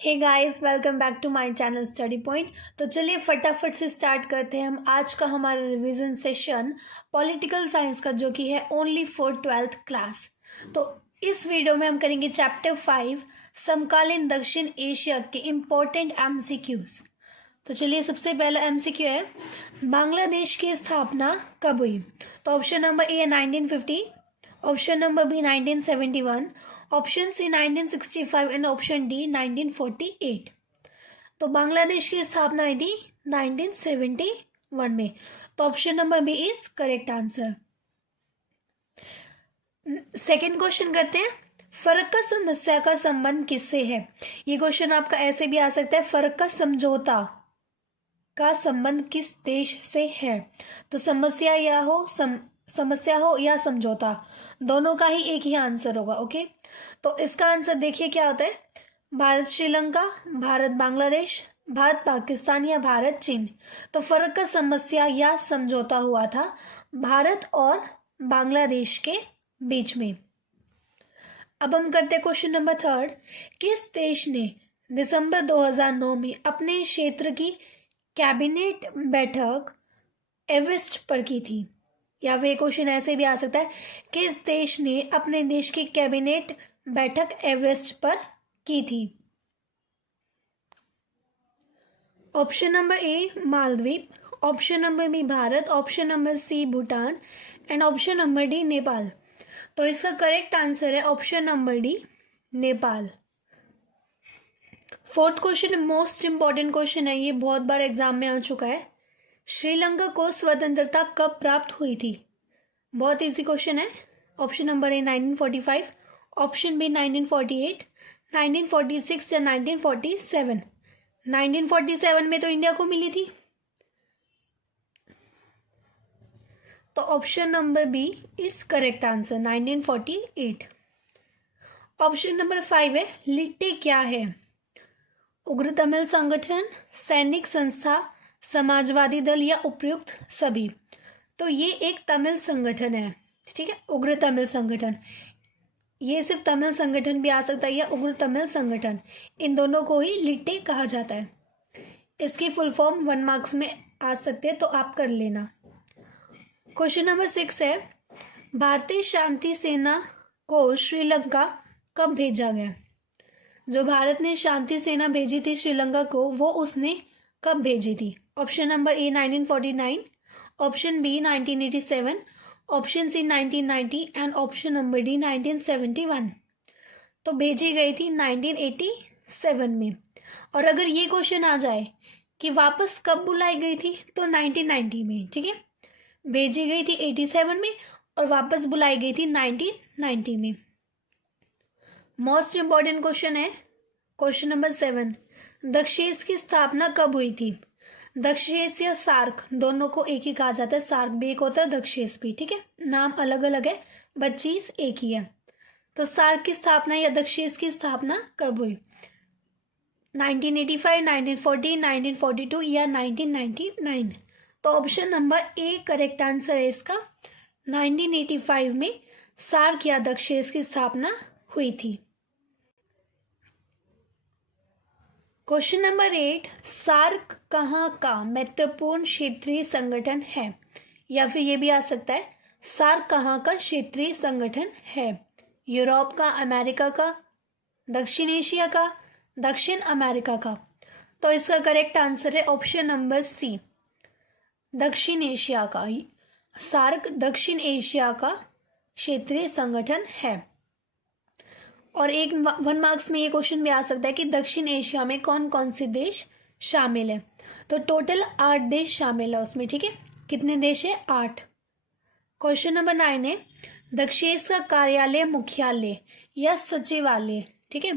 Hey guys, welcome back to my channel study point. तो चलिए फटाफट से स्टार्ट करते हैं हम आज का हमारा रिवीजन सेशन पॉलिटिकल साइंस का, जो कि है ओनली फॉर 12th क्लास। तो इस वीडियो में हम करेंगे चैप्टर 5 समकालीन दक्षिण एशिया के इम्पोर्टेंट एमसीक्यूज। तो चलिए सबसे पहला एमसीक्यू है, बांग्लादेश की स्थापना कब हुई? तो option number A 1950, option number B 1971, option C 1965 and option D 1948। तो बांग्लादेश की स्थापना हुई थी 1971 में। तो option number B is correct answer. Second question करते हैं, फर्क का समस्या का संबंध किससे है? ये क्वेश्चन आपका ऐसे भी आ सकता है, फर्क का समझौता का संबंध किस देश से है? तो समस्या हो या समझौता, दोनों का ही एक ही आंसर होगा। ओके, तो इसका आंसर देखिए क्या होता है, भारत श्रीलंका, भारत बांग्लादेश, भारत पाकिस्तान या भारत चीन। तो फर्क का समस्या या समझौता हुआ था भारत और बांग्लादेश के बीच में। अब हम करते हैं क्वेश्चन नंबर थर्ड, किस देश ने दिसंबर 2009 में अपने क्षेत्र की कैबिनेट बैठक एवरेस्ट पर की थी? या फिर क्वेश्चन ऐसे भी आ सकता है, किस देश ने अपने देश की कैबिनेट बैठक एवरेस्ट पर की थी? Option number A Maldives, option number B Bharat, option number C Bhutan and option number D Nepal. तो इसका करेक्ट आंसर है option number D Nepal. Fourth question most important question है, ये बहुत बार एग्जाम में आ चुका है, श्रीलंका को स्वतंत्रता कब प्राप्त हुई थी? बहुत इजी क्वेश्चन है। Option number A 1945, option B 1948, 1946 या 1947। 1947 में तो इंडिया को मिली थी, तो option number B is correct answer 1948। Option number 5 है, लिट्टे क्या है? उग्र तमिल संगठन, सैनिक संस्था, समाजवादी दल या उपयुक्त सभी। तो ये एक तमिल संगठन है, ठीक है, उग्र तमिल संगठन। ये सिर्फ तमिल संगठन भी आ सकता है या उग्र तमिल संगठन, इन दोनों को ही लिट्टे कहा जाता है। इसकी फुल फॉर्म 1 मार्क्स में आ सकते हैं, तो आप कर लेना। क्वेश्चन नंबर 6 है, भारतीय शांति सेना को श्रीलंका कब भेजा गया? जो भारत ने शांति सेना भेजी थी श्रीलंका को, वो उसने कब भेजी थी? Option number A 1949, option B 1987, option C 1990 and option number D 1971। तो भेजी गई थी 1987 में। और अगर ये क्वेश्चन आ जाए कि वापस कब बुलाई गई थी, तो 1990 में, ठीक है। भेजी गई थी 87 में और वापस बुलाई गई थी 1990 में। मोस्ट इंपॉर्टेंट क्वेश्चन है क्वेश्चन नंबर 7, दक्षेस की स्थापना कब हुई थी? दक्षेस या सार्क दोनों को एक ही कहा जाता है, सार्क भी एक होता है, दक्षेस भी, ठीक है, नाम अलग अलग है बट चीज एक ही है। तो सार्क की स्थापना या दक्षेस की स्थापना कब हुई? 1985, 1940, 1942 या 1999। तो option number A correct answer है इसका, 1985 में सार्क या दक्षेस की स्थापना हुई थी। क्वेश्चन नंबर 8, सार्क कहाँ का महत्वपूर्ण क्षेत्रीय संगठन है? या फिर ये भी आ सकता है, सार्क कहाँ का क्षेत्रीय संगठन है? यूरोप का, अमेरिका का, दक्षिण एशिया का, दक्षिण अमेरिका का। तो इसका करेक्ट आंसर है ऑप्शन नंबर सी, दक्षिण एशिया का। सार्क दक्षिण एशिया का क्षेत्रीय संगठन है। और 1 मार्क्स में ये क्वेश्चन भी आ सकता है कि दक्षिण एशिया में कौन कौन से देश शामिल है? तो टोटल 8 देश शामिल है उसमें, ठीक है। कितने देश है? 8। क्वेश्चन नंबर 9 है, दक्षेस का कार्यालय, मुख्यालय या सचिवालय, ठीक है,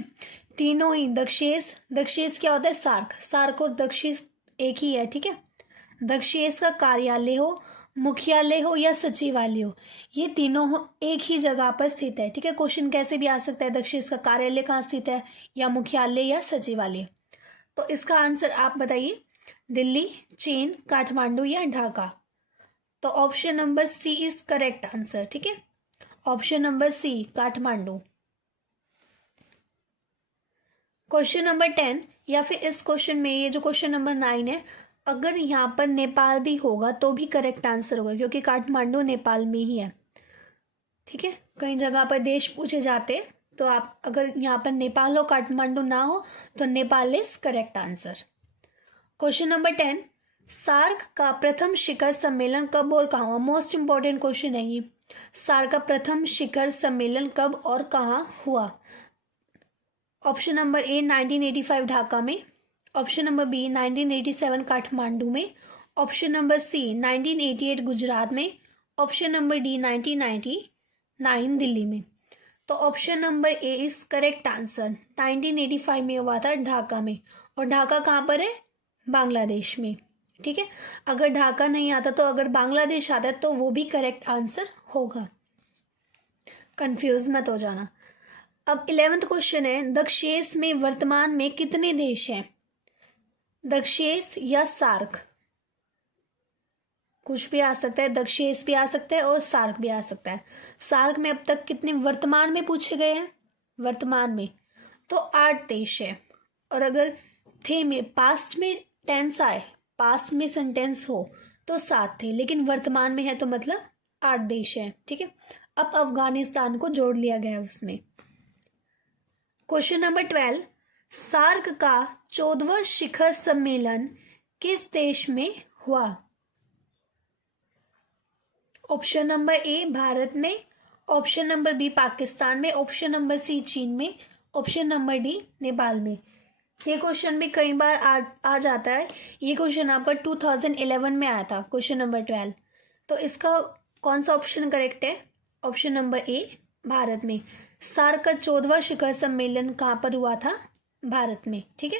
तीनों ही दक्षेस क्या होता है? सार्क और दक्षेस एक ही है, ठीक है। दक्षेस का कार्यालय हो, मुख्यालय हो या सचिवालय हो, ये तीनों एक ही जगह पर स्थित है, ठीक है। क्वेश्चन कैसे भी आ सकता है, दक्षेस का कार्यालय कहाँ स्थित है या मुख्यालय या सचिवालय। तो इसका आंसर आप बताइए, दिल्ली, चीन, काठमांडू या ढाका। तो option number C is correct answer, ठीक है, option number C Kathmandu. Question number 10 या फिर इस क्वेश्चन में ये जो क्वेश्चन नंबर 9 है, अगर यहाँ पर नेपाल भी होगा तो भी करेक्ट आंसर होगा, क्योंकि काठमांडू नेपाल में ही है। ठीक है, कई जगह पर देश पूछे जाते तो आप अगर यहाँ पर नेपाल हो काठमांडू ना हो तो Nepal is correct answer. Question number 10, SAARC का प्रथम शिखर सम्मेलन कब और कहाँ हुआ? मोस्ट इंपॉर्टेंट क्वेश्चन है ये। सार्क का प्रथम शिखर सम्मेलन कब और कहाँ हुआ? ऑप्शन नंबर ए 1985 ढाका में, ऑप्शन नंबर बी 1987 काठमांडू में, ऑप्शन नंबर सी 1988 गुजरात में, ऑप्शन नंबर डी 1999 दिल्ली में। तो option number A is correct answer. 1985 में हुआ था ढाका में, और ढाका कहाँ पर है? बांग्लादेश में। ठीक है, अगर ढाका नहीं आता तो अगर बांग्लादेश आता है तो वो भी करेक्ट आंसर होगा, कंफ्यूज मत हो जाना। अब 11th क्वेश्चन है, दक्षेस में वर्तमान में कितने देश हैं? दक्षेस या सार्क, कुछ भी आ सकता है, दक्षेस भी आ सकता है और सार्क भी आ सकता है। सार्क में अब तक कितने वर्तमान में पूछे गए हैं? वर्तमान में तो 8 देश है, और अगर थे में पास्ट में टेंस आए, पास्ट में सेंटेंस हो तो 7 थे, लेकिन वर्तमान में है तो मतलब 8 देश है। ठीक है, अब अफगानिस्तान को जोड़ लिया गया उसमें। क्वेश्चन नंबर 12, सार्क का 14वां शिखर सम्मेलन किस देश में हुआ? ऑप्शन नंबर ए भारत में, ऑप्शन नंबर बी पाकिस्तान में, ऑप्शन नंबर सी चीन में, ऑप्शन नंबर डी नेपाल में। ये क्वेश्चन भी कई बार आ जाता है। ये क्वेश्चन आपका 2011 में आया था, क्वेश्चन नंबर 12। तो इसका कौन सा ऑप्शन करेक्ट है? ऑप्शन नंबर ए भारत में। सार्क का 14वां शिखर सम्मेलन कहाँ पर हुआ था? भारत में। ठीक है,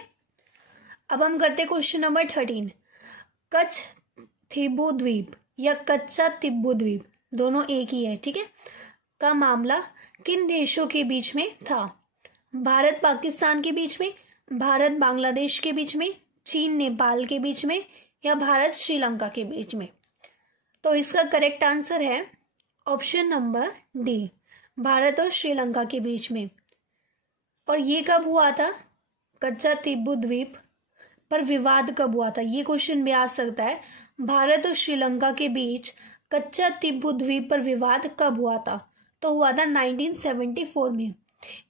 अब हम करते हैं क्वेश्चन नंबर 13। कच्छ थिबू द्वीप या कच्चा तिब्बू द्वीप, दोनों एक ही है। ठीक है, का मामला किन देशों के बीच में था? भारत पाकिस्तान के बीच में, भारत बांग्लादेश के बीच में, चीन नेपाल के बीच में, या भारत श्रीलंका के बीच में। तो इसका करेक्ट आंसर है ऑप्शन नंबर डी, भारत और श्रीलंका के बीच में। और ये कब हुआ था? कच्चा तिब्बू द्वीप पर विवाद कब हुआ था? ये क्वेश्चन भी आ सकता है। भारत और श्रीलंका के बीच कच्चा तिब्बू द्वीप पर विवाद कब हुआ था? तो हुआ था 1974 में।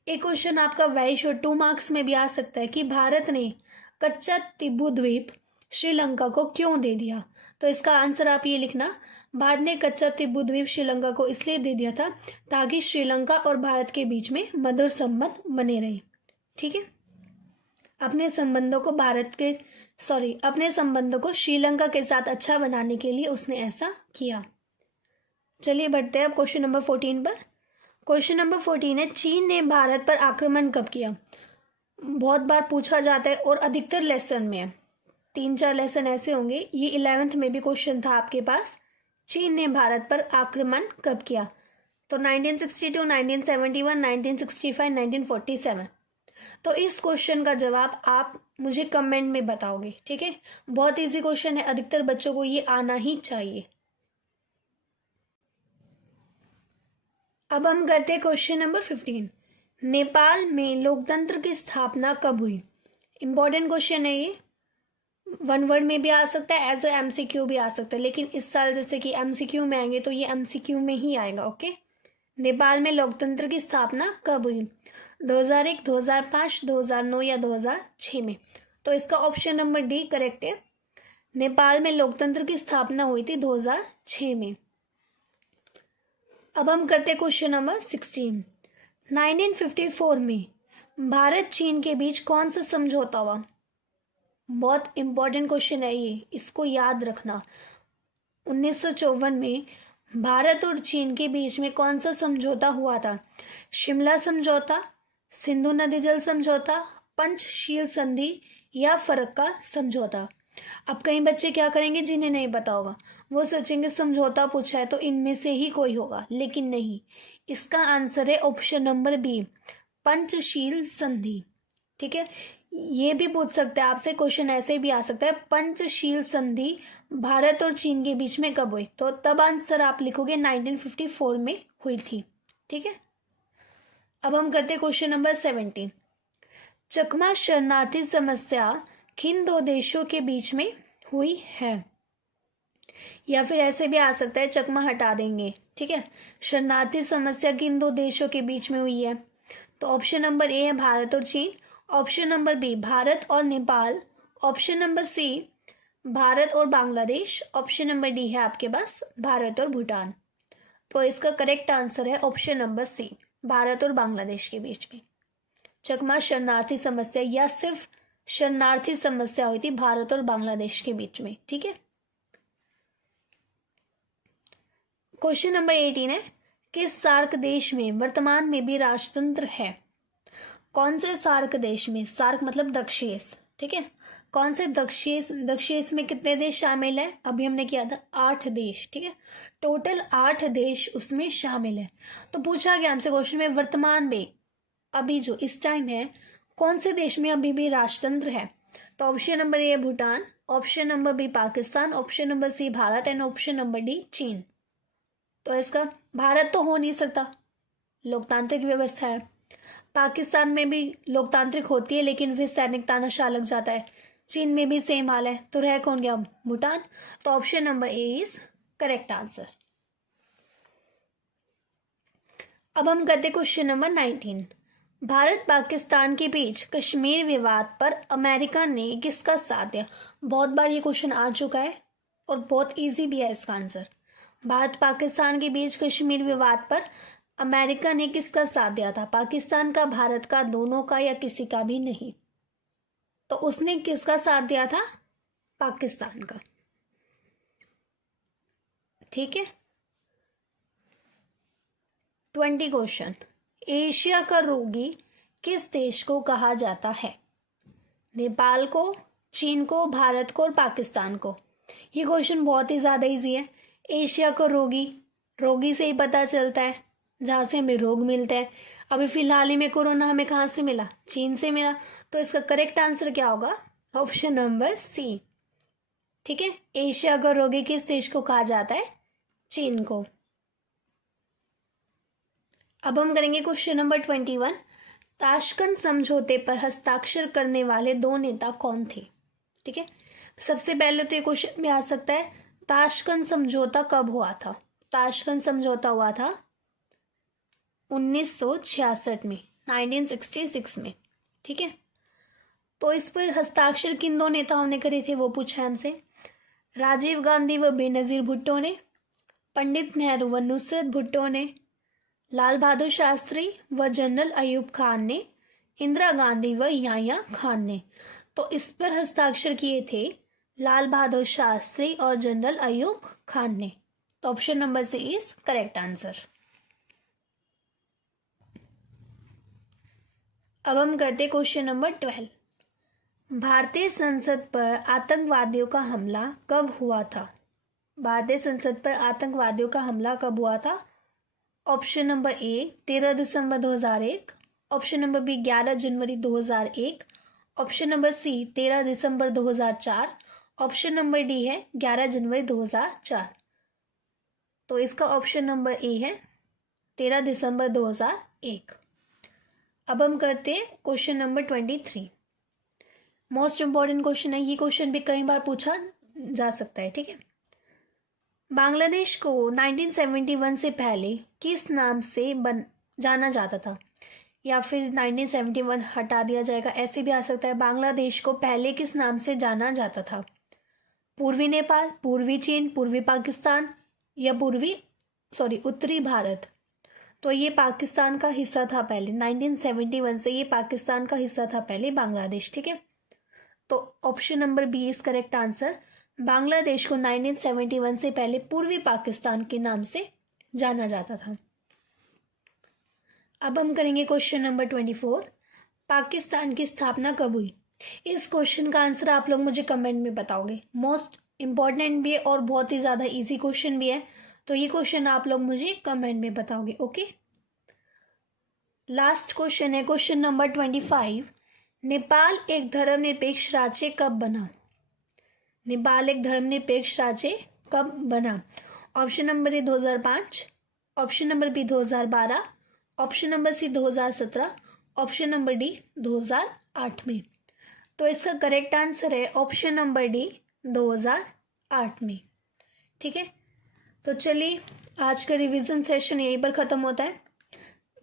एक क्वेश्चन आपका वेरी शॉर्ट 2 मार्क्स में भी आ सकता है कि भारत ने कच्चा तिब्बू द्वीप श्रीलंका को क्यों दे दिया? तो इसका आंसर आप ये लिखना, भारत ने कच्चा तिब्बू द्वीप श्रीलंका को इसलिए दे दिया था ताकि श्रीलंका और भारत के बीच में मधुर संबंध बने रहे। ठीक है, अपने संबंधों को श्रीलंका के साथ अच्छा बनाने के लिए उसने ऐसा किया। चलिए बढ़ते हैं अब क्वेश्चन नंबर 14 पर। क्वेश्चन नंबर 14 है, चीन ने भारत पर आक्रमण कब किया? बहुत बार पूछा जाता है और अधिकतर लेसन में है, 3-4 लेसन ऐसे होंगे। ये 11th में भी क्वेश्चन था आपके पास, चीन ने भारत पर आक्रमण कब किया? तो 1962, 1971, 1965, 1947। तो इस क्वेश्चन का जवाब आप मुझे कमेंट में बताओगे। ठीक है, बहुत इजी क्वेश्चन है, अधिकतर बच्चों को ये आना ही चाहिए। अब हम करते हैं क्वेश्चन नंबर 15। नेपाल में लोकतंत्र की स्थापना कब हुई? इंपॉर्टेंट क्वेश्चन है ये, 1 वर्ड में भी आ सकता है, एज ए MCQ भी आ सकता है, लेकिन इस साल जैसे कि MCQ में आएंगे तो ये MCQ में ही आएगा। ओके, नेपाल में लोकतंत्र की स्थापना कब हुई? 2001, 2005, 2009 या 2006 में। तो इसका ऑप्शन नंबर डी करेक्ट है, नेपाल में लोकतंत्र की स्थापना हुई थी 2006 में। अब हम करते हैं क्वेश्चन नंबर 16। 1954 में भारत चीन के बीच कौन सा समझौता हुआ? बहुत इंपॉर्टेंट क्वेश्चन है ये, इसको याद रखना। 1954 में भारत और चीन के बीच में कौन सा समझौता हुआ था? शिमला समझौता, सिंधु नदी जल समझौता, पंचशील संधि या फरक्का समझौता। अब कई बच्चे क्या करेंगे जिन्हें नहीं पता होगा, वो सोचेंगे समझौता पूछा है तो इनमें से ही कोई होगा, लेकिन नहीं, इसका आंसर है ऑप्शन नंबर बी, पंचशील संधि। ठीक है, ये भी पूछ सकते हैं आपसे, क्वेश्चन ऐसे भी आ सकता है, पंचशील संधि भारत और चीन के बीच में कब हुई? तो तब आंसर आप लिखोगे 1954 में हुई थी। ठीक है, अब हम करते हैं क्वेश्चन नंबर 17। चकमा शरणार्थी समस्या किन दो देशों के बीच में हुई है? या फिर ऐसे भी आ सकता है, चकमा हटा देंगे, ठीक है। शरणार्थी समस्या किन दो देशों के बीच में हुई है? तो ऑप्शन नंबर ए है भारत और चीन, ऑप्शन नंबर बी भारत और Nepal, option number C Bharat और बांग्लादेश, ऑप्शन नंबर डी है आपके पास भारत और भूटान। तो इसका करेक्ट आंसर है ऑप्शन नंबर सी, भारत और बांग्लादेश के बीच में चकमा शरणार्थी समस्या या सिर्फ शरणार्थी समस्या हुई थी भारत और बांग्लादेश के बीच में, ठीक है। क्वेश्चन नंबर 18 है, किस सार्क देश में वर्तमान में भी राजतंत्र है? कौन से सार्क देश में? सार्क मतलब दक्षेश, ठीक है। कौन से दक्षेश में कितने देश शामिल है? अभी हमने किया था 8 देश, ठीक है। टोटल 8 देश उसमें शामिल है। तो पूछा गया हमसे क्वेश्चन में वर्तमान में अभी जो इस टाइम है कौन से देश में अभी भी राजतंत्र है? तो option number A Bhutan, option number B Pakistan, option number C Bharat and option number D चीन। तो इसका भारत तो हो नहीं सकता, लोकतांत्रिक व्यवस्था है। पाकिस्तान में भी लोकतांत्रिक होती है लेकिन फिर सैनिक तानाशाह लग जाता है। चीन में भी सेम हाल है, तो रह कौन गया? भूटान। तो option number A is correct answer. अब हम करते क्वेश्चन नंबर 19। भारत पाकिस्तान के बीच कश्मीर विवाद पर अमेरिका ने किसका साथ दिया? बहुत बार ये क्वेश्चन आ चुका है और बहुत इजी भी है इसका आंसर। भारत पाकिस्तान के बीच कश्मीर विवाद पर अमेरिका ने किसका साथ दिया था? पाकिस्तान का, भारत का, दोनों का या किसी का भी नहीं। तो उसने किसका साथ दिया था? पाकिस्तान का, ठीक है। 20 क्वेश्चन, एशिया का रोगी किस देश को कहा जाता है? नेपाल को, चीन को, भारत को और पाकिस्तान को। ये क्वेश्चन बहुत ही ज़्यादा इजी है। एशिया का रोगी, रोगी से ही पता चलता है जहाँ से हमें रोग मिलता है। अभी फिलहाल ही में कोरोना हमें कहाँ से मिला? चीन से मिला। तो इसका करेक्ट आंसर क्या होगा? ऑप्शन नंबर सी, ठीक है। एशिया का रोगी किस देश को कहा जाता है? चीन को। अब हम करेंगे क्वेश्चन नंबर 21। ताशकंद समझौते पर हस्ताक्षर करने वाले दो नेता कौन थे? ठीक है, सबसे पहले तो ये क्वेश्चन में आ सकता है ताशकंद समझौता कब हुआ था? ताशकंद समझौता हुआ था 1966 में, 1966 में, ठीक है। तो इस पर हस्ताक्षर किन दो नेताओं ने करे थे वो पूछा है हमसे। राजीव गांधी व बेनजीर भुट्टो ने, पंडित नेहरू व नुसरत भुट्टो ने, लाल बहादुर शास्त्री व जनरल अयूब खान ने, इंदिरा गांधी व याह्या खान ने। तो इस पर हस्ताक्षर किए थे लाल बहादुर शास्त्री और जनरल अयूब खान ने। तो option number C is correct answer. अब हम करते क्वेश्चन नंबर 12। भारतीय संसद पर आतंकवादियों का हमला कब हुआ था? भारतीय संसद पर आतंकवादियों का हमला कब हुआ था? ऑप्शन नंबर ए 13 दिसंबर 2001, ऑप्शन नंबर बी 11 जनवरी 2001, ऑप्शन नंबर सी 13 दिसंबर 2004, ऑप्शन नंबर डी है 11 जनवरी 2004। तो इसका ऑप्शन नंबर ए है 13 दिसंबर 2001। अब हम करते हैं question number 23। Most important question है, ये क्वेश्चन भी कई बार पूछा जा सकता है, ठीक है। बांग्लादेश को 1971 से पहले किस नाम से जाना जाता था? या फिर 1971 हटा दिया जाएगा, ऐसे भी आ सकता है। बांग्लादेश को पहले किस नाम से जाना जाता था? पूर्वी नेपाल, पूर्वी चीन, पूर्वी पाकिस्तान या उत्तरी भारत। तो ये पाकिस्तान का हिस्सा था पहले, 1971 से ये पाकिस्तान का हिस्सा था पहले बांग्लादेश, ठीक है। तो option number B is correct answer. Bangladesh को 1971 से पहले पूर्वी पाकिस्तान के नाम से जाना जाता था। अब हम करेंगे क्वेश्चन नंबर 24। पाकिस्तान की स्थापना कब हुई? इस क्वेश्चन का आंसर आप लोग मुझे कमेंट में बताओगे। मोस्ट इम्पॉर्टेंट भी है और बहुत ही ज़्यादा इजी क्वेश्चन भी है, तो ये क्वेश्चन आप लोग मुझे कमेंट में बताओगे, ओके। लास्ट क्वेश्चन है क्वेश्चन नंबर 25। नेपाल एक धर्मनिरपेक्ष राज्य कब बना? नेपाल एक धर्मनिरपेक्ष राज्य कब बना? Option number A 2005, option number B 2012, option number C 2017, option number D 2008 में। तो इसका करेक्ट आंसर है ऑप्शन नंबर डी 2008 में। ठीक है, तो चलिए आज का रिवीजन सेशन यहीं पर ख़त्म होता है।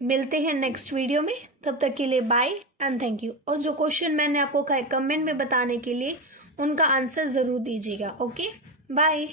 मिलते हैं नेक्स्ट वीडियो में, तब तक के लिए बाय एंड थैंक यू। और जो क्वेश्चन मैंने आपको कहा कमेंट में बताने के लिए, उनका आंसर ज़रूर दीजिएगा। Okay, bye.